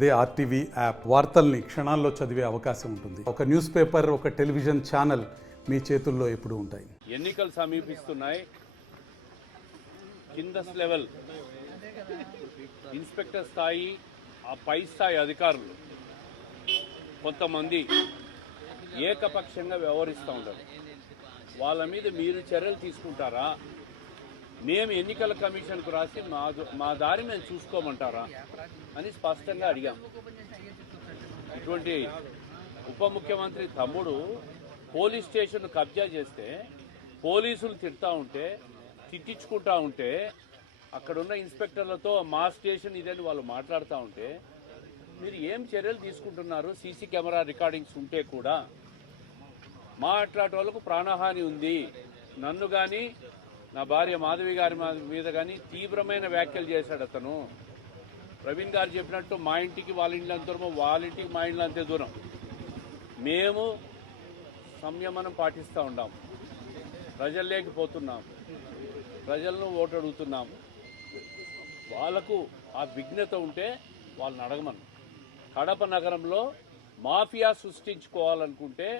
అదే RTV app వార్తల్ని క్షణాల్లో చదివే అవకాశం ఉంటుంది. ఒక న్యూస్ పేపర్, ఒక టెలివిజన్ ఛానల్ మీ చేతుల్లో ఎప్పుడూ ఉంటాయి. ఎన్నికలు సమీపిస్తున్నాయి. కింద లెవెల్ ఇన్స్పెక్టర్ స్థాయి, ఆ పై స్థాయి అధికారులు కొంతమంది ఏకపక్షంగా వ్యవహరిస్తూ ఉంటారు. వాళ్ళ మీద మీరు చర్యలు తీసుకుంటారా? మేము ఎన్నికల కమిషన్కు రాసి మా దారి మేము చూసుకోమంటారా అని స్పష్టంగా అడిగాం. ఇటువంటి ఉప ముఖ్యమంత్రి తమ్ముడు పోలీస్ స్టేషన్ కబ్జా చేస్తే, పోలీసులు తిట్టించుకుంటా ఉంటే, అక్కడున్న ఇన్స్పెక్టర్లతో మా స్టేషన్ ఇదని వాళ్ళు మాట్లాడుతూ ఉంటే మీరు ఏం చర్యలు తీసుకుంటున్నారు? సీసీ కెమెరా రికార్డింగ్స్ ఉంటే కూడా మాట్లాడే వాళ్ళకు ప్రాణహాని ఉంది. నన్ను కానీ నా భార్య మాధవి గారి మీద కానీ తీవ్రమైన వ్యాఖ్యలు చేశాడు అతను. ప్రవీణ్ గారు చెప్పినట్టు మా ఇంటికి వాళ్ళ ఇంట్లో అంత దూరం, వాళ్ళ ఇంటికి మా ఇంట్లో అంతే దూరం. మేము సంయమనం పాటిస్తూ ఉన్నాము. ప్రజల్లోకి పోతున్నాము, ప్రజలను ఓటు అడుగుతున్నాము. వాళ్ళకు ఆ విఘ్నత ఉంటే వాళ్ళని అడగమను. కడప నగరంలో మాఫియా సృష్టించుకోవాలనుకుంటే,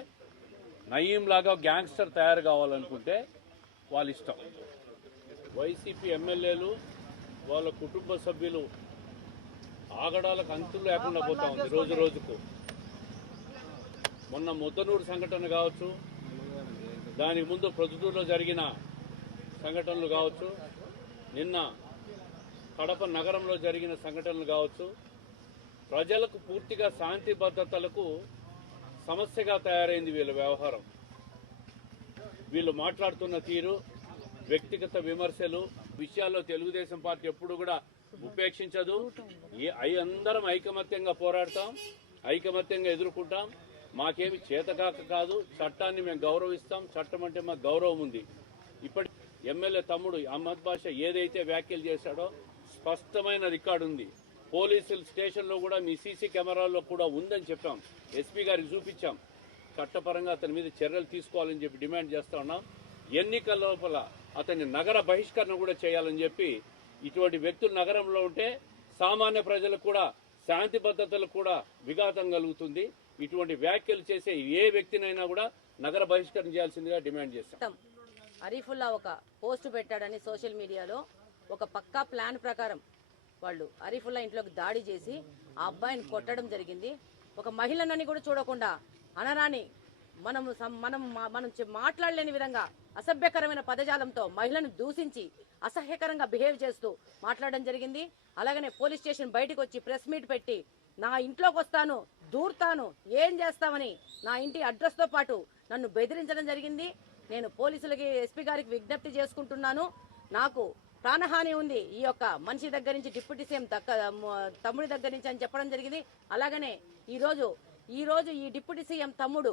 నయీం లాగా గ్యాంగ్స్టర్ తయారు కావాలనుకుంటే వాళ్ళ ఇష్టం. వైసీపీ ఎమ్మెల్యేలు, వాళ్ళ కుటుంబ సభ్యులు ఆగడాలకు అంతులు లేకుండా పోతా ఉంది రోజు రోజుకు. మొన్న ముద్దనూరు సంఘటన కావచ్చు, దానికి ముందు ప్రొద్దుటూరులో జరిగిన సంఘటనలు కావచ్చు, నిన్న కడప నగరంలో జరిగిన సంఘటనలు కావచ్చు, ప్రజలకు పూర్తిగా శాంతి భద్రతలకు సమస్యగా తయారైంది వీళ్ళ వ్యవహారం. వీళ్ళు మాట్లాడుతున్న తీరు, వ్యక్తిగత విమర్శలు విషయాల్లో తెలుగుదేశం పార్టీ ఎప్పుడు కూడా ఉపేక్షించదు. అందరం ఐకమత్యంగా పోరాడతాం, ఐకమత్యంగా ఎదుర్కొంటాం. మాకేమి చేతకాక కాదు, చట్టాన్ని మేము గౌరవిస్తాం. చట్టం అంటే మాకు గౌరవం ఉంది. ఇప్పటి ఎమ్మెల్యే తమ్ముడు అహ్మద్ బాషా ఏదైతే వ్యాఖ్యలు చేశాడో స్పష్టమైన రికార్డు ఉంది. పోలీసుల స్టేషన్లో కూడా మీ సీసీ కెమెరాల్లో కూడా ఉందని చెప్పాం. ఎస్పీ గారికి చూపించాం. చట్టపరంగా అతని మీద చర్యలు తీసుకోవాలని చెప్పి డిమాండ్ చేస్తా ఉన్నాం. ఎన్నికల లోపల అతని నగర బహిష్కరణ కూడా చేయాలని చెప్పి, ఇటువంటి వ్యక్తులు నగరంలో ఉంటే సామాన్య ప్రజలకు కూడా, శాంతి భద్రతలకు కూడా విఘాతం కలుగుతుంది. ఇటువంటి వ్యాఖ్యలు చేసే ఏ వ్యక్తినైనా కూడా నగర బహిష్కరణ చేయాల్సిందిగా డిమాండ్ చేస్తాం. అరీఫుల్లా ఒక పోస్ట్ పెట్టాడని సోషల్ మీడియాలో ఒక పక్కా ప్లాన్ ప్రకారం వాళ్ళు అరీఫుల్లా ఇంట్లోకి దాడి చేసి ఆ అబ్బాయిని కొట్టడం జరిగింది. ఒక మహిళనని కూడా చూడకుండా అనరాని మనం మాట్లాడలేని విధంగా అసభ్యకరమైన పదజాలంతో మహిళను దూషించి అసహ్యకరంగా బిహేవ్ చేస్తూ మాట్లాడడం జరిగింది. అలాగనే పోలీస్ స్టేషన్ బయటకు వచ్చి ప్రెస్ మీట్ పెట్టి నా ఇంట్లోకి వస్తాను, దూర్తాను, ఏం చేస్తామని నా ఇంటి అడ్రస్ తో పాటు నన్ను బెదిరించడం జరిగింది. నేను పోలీసులకి, ఎస్పీ గారికి విజ్ఞప్తి చేసుకుంటున్నాను. నాకు ప్రాణహాని ఉంది ఈ యొక్క మనిషి దగ్గర నుంచి, డిప్యూటీ సీఎం తమ్ముడి దగ్గర నుంచి అని చెప్పడం జరిగింది. అలాగనే ఈ రోజు ఈ డిప్యూటీ సీఎం తమ్ముడు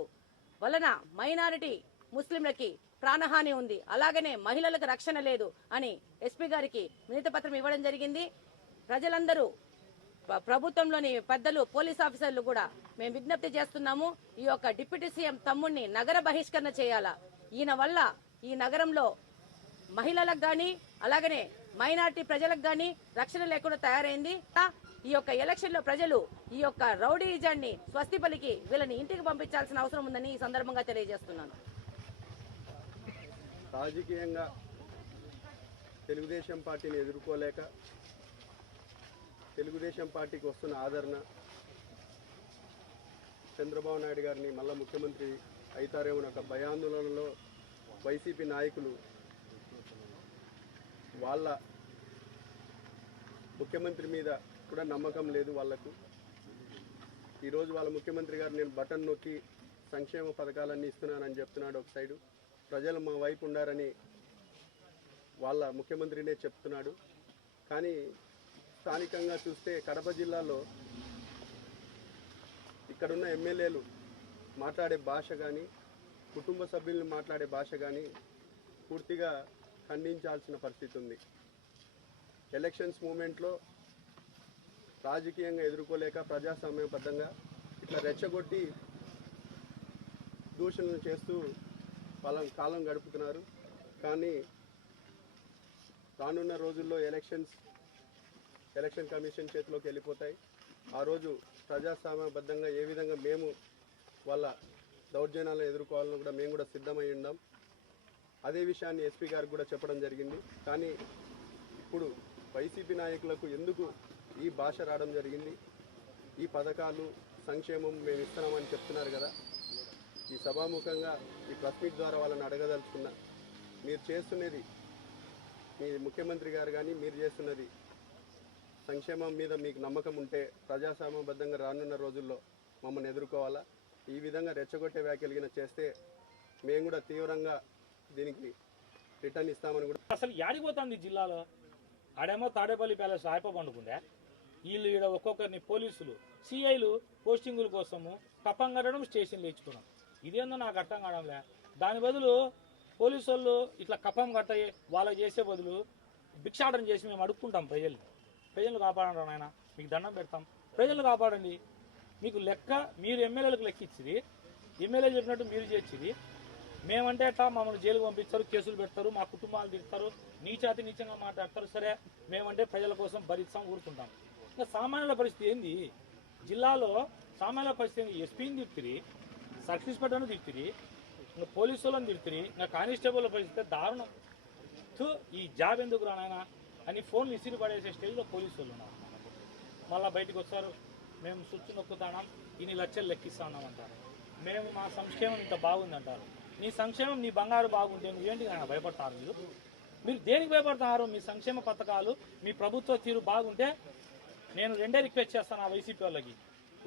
వలన మైనారిటీ ముస్లింలకి ప్రాణహాని ఉంది, అలాగనే మహిళలకు రక్షణ లేదు అని ఎస్పీ గారికి వినతి పత్రం ఇవ్వడం జరిగింది. ప్రజలందరూ, ప్రభుత్వంలోని పెద్దలు, పోలీస్ ఆఫీసర్లు కూడా మేము విజ్ఞప్తి చేస్తున్నాము. ఈ యొక్క డిప్యూటీ సీఎం తమ్ముడిని నగర బహిష్కరణ చేయాలా. ఈయన వల్ల ఈ నగరంలో మహిళలకు గాని, అలాగనే మైనారిటీ ప్రజలకు గాని రక్షణ లేకుండా తయారైంది. ఈ యొక్క ఎలక్షన్ లో ప్రజలు ఈ యొక్క రౌడీజాన్ని స్వస్తి పలికి వీళ్ళని ఇంటికి పంపించాల్సిన అవసరం ఉందని ఈ సందర్భంగా తెలియజేస్తున్నాను. రాజకీయంగా తెలుగుదేశం పార్టీని ఎదుర్కోలేక, తెలుగుదేశం పార్టీకి వస్తున్న ఆదరణ, చంద్రబాబు నాయుడు గారిని మళ్ళా ముఖ్యమంత్రి అవుతారేమో ఒక భయాందోళనలో వైసీపీ నాయకులు వాళ్ళ ముఖ్యమంత్రి మీద కూడా నమ్మకం లేదు వాళ్లకు. ఈరోజు వాళ్ళ ముఖ్యమంత్రి గారు నేను బటన్ నొక్కి సంక్షేమ పథకాలన్నీ ఇస్తున్నానని చెప్తున్నాడు ఒక సైడు. ప్రజలు మా వైపు ఉండారని వాళ్ళ ముఖ్యమంత్రినే చెప్తున్నాడు. కానీ స్థానికంగా చూస్తే కడప జిల్లాలో ఇక్కడున్న ఎమ్మెల్యేలు మాట్లాడే భాష కానీ, కుటుంబ సభ్యులను మాట్లాడే భాష కానీ పూర్తిగా ఖండించాల్సిన పరిస్థితి ఉంది. ఎలక్షన్స్ మూమెంట్లో రాజకీయంగా ఎదుర్కోలేక ప్రజాస్వామ్యబద్ధంగా ఇట్లా రెచ్చగొట్టి దూషణలు చేస్తూ వాళ్ళ కాలం గడుపుతున్నారు. కానీ రానున్న రోజుల్లో ఎలక్షన్ కమిషన్ చేతిలోకి వెళ్ళిపోతాయి. ఆ రోజు ప్రజాస్వామ్యబద్ధంగా ఏ విధంగా మేము వాళ్ళ దౌర్జన్యాలను ఎదుర్కోవాలని కూడా మేము కూడా సిద్ధమై ఉన్నాం. అదే విషయాన్ని ఎస్పీ గారికి కూడా చెప్పడం జరిగింది. కానీ ఇప్పుడు వైసీపీ నాయకులకు ఎందుకు ఈ భాష రావడం జరిగింది? ఈ పథకాలు సంక్షేమం మేము ఇస్తున్నామని చెప్తున్నారు కదా. ఈ సభాముఖంగా ఈ ప్రెస్ మీట్ ద్వారా వాళ్ళని అడగదలుచుకున్నా, మీరు చేస్తున్నది, మీ ముఖ్యమంత్రి గారు కానీ మీరు చేస్తున్నది సంక్షేమం మీద మీకు నమ్మకం ఉంటే ప్రజాస్వామ్యబద్ధంగా రానున్న రోజుల్లో మమ్మల్ని ఎదుర్కోవాలా. ఈ విధంగా రెచ్చగొట్టే వ్యాఖ్యలు చేస్తే మేము కూడా తీవ్రంగా దీనికి రిటర్న్ ఇస్తామని కూడా. అసలు యాడిపోతుంది జిల్లాలో? ఆడేమో తాడేపల్లి ప్యాలెస్ ఆయప పండుకుందే, వీళ్ళు ఈడ ఒక్కొక్కరిని పోలీసులు సిఐలు పోస్టింగుల కోసము కప్పం కట్టడం, స్టేషన్లు ఇచ్చుకోవడం. ఇదేందో నాకు అర్థం కావడంలే. దాని బదులు పోలీసు వాళ్ళు ఇట్లా కప్పం కట్ట వాళ్ళకి చేసే బదులు భిక్షాటన చేసి మేము అడుక్కుంటాం. ప్రజలు కాపాడండి నాయన, మీకు దండం పెడతాం, ప్రజలు కాపాడండి. మీకు లెక్క మీరు ఎమ్మెల్యేలకు లెక్క ఇచ్చిరి, ఎమ్మెల్యే చెప్పినట్టు మీరు చేసిరి. మేమంటే అట్లా మమ్మల్ని జైలుకు పంపిస్తారు, కేసులు పెడతారు, మా కుటుంబాలు తిడతారు, నీచాతి నీచంగా మాట్లాడతారు. సరే, మేమంటే ప్రజల కోసం భరిస్తాం, ఊరుకుంటాం. ఇంకా సామాన్యుల పరిస్థితి ఏంది? జిల్లాలో సామాన్యుల పరిస్థితి ఏంది? ఎస్పీని తిప్పిరి, సర్కిల్ ఇన్స్పెక్టర్ను తిప్పిరి, ఇంకా పోలీసు వాళ్ళని తిప్పిరి, ఇంకా కానిస్టేబుల్ పరిస్థితి దారుణం. ఈ జాబ్ ఎందుకు రానాయనా అని ఫోన్లు ఇసిరి పడేసే స్టేజ్లో పోలీసు వాళ్ళు ఉన్నారు. మళ్ళీ బయటకు వస్తారు, మేము స్విచ్ నొక్కుతాం, ఇన్ని లక్షలు లెక్కిస్తాం అంటారు. మేము మా సంక్షేమం ఇంత బాగుందంటారు. నీ సంక్షేమం, నీ బంగారు బాగుంటే నువ్వేంటి భయపడతారు? మీరు దేనికి భయపడతారు? మీ సంక్షేమ పథకాలు, మీ ప్రభుత్వ తీరు బాగుంటే నేను రెండే రిక్వెస్ట్ చేస్తాను ఆ వైసీపీ వాళ్ళకి.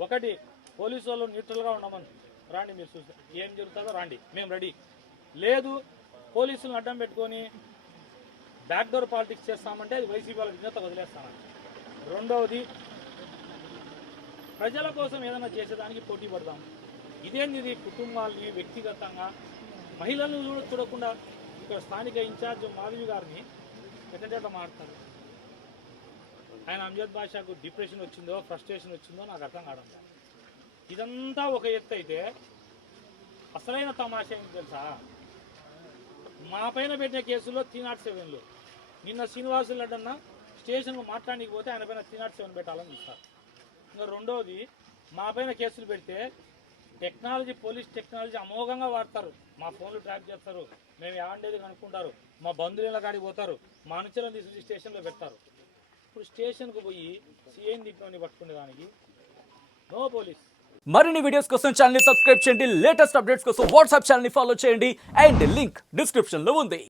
ఒకటి, పోలీసు వాళ్ళు న్యూట్రల్గా ఉండమని రాండి, మీరు చూస్తే ఏం జరుగుతుందో రాండి, మేము రెడీ. లేదు, పోలీసులను అడ్డం పెట్టుకొని బ్యాక్డోర్ పాలిటిక్స్ చేస్తామంటే అది వైసీపీ వాళ్ళకి విజ్ఞత వదిలేస్తాను. రెండవది, ప్రజల కోసం ఏదైనా చేసేదానికి పోటీ పడదాం. ఇదేంది? ఇది కుటుంబాలని వ్యక్తిగతంగా మహిళలను చూడకుండా ఇక్కడ స్థానిక ఇన్ఛార్జ్ మాధవి గారిని ఎట్ట మారుతారు. ఆయన అంజద్ బాషాకు డిప్రెషన్ వచ్చిందో, ఫ్రస్ట్రేషన్ వచ్చిందో నాకు అర్థం కావడం లేదు. ఇదంతా ఒక ఎత్తు అయితే అసలైన తమాషా ఏంటి తెలుసా? మా పైన పెట్టిన కేసులో 307లు. నిన్న శ్రీనివాసులు అడ్డన్న స్టేషన్కు మాట్లాడడానికి పోతే ఆయన పైన 307 పెట్టాలని ఇస్తారు. ఇంకా రెండోది, మా పైన కేసులు పెడితే టెక్నాలజీ, పోలీస్ టెక్నాలజీ అమోఘంగా వాడతారు. మా ఫోన్లు ట్రాక్ చేస్తారు, మేము ఏమండేది కనుక్కుంటారు, మా బంధువుల కాడికి పోతారు, మా అనుచరులను తీసుకుని స్టేషన్లో పెడతారు. ఇప్పుడు స్టేషన్కు పోయి సీఎం దీపాన్ని పట్టుకునే దానికి నో పోలీస్. మరిన్ని వీడియోస్ కోసం ఛానల్ ని సబ్స్క్రైబ్ చేయండి, లేటెస్ట్ అప్డేట్స్ కోసం వాట్సాప్ ఛానల్ ని ఫాలో చేయండి, అండ్ లింక్ డిస్క్రిప్షన్ లో ఉంది.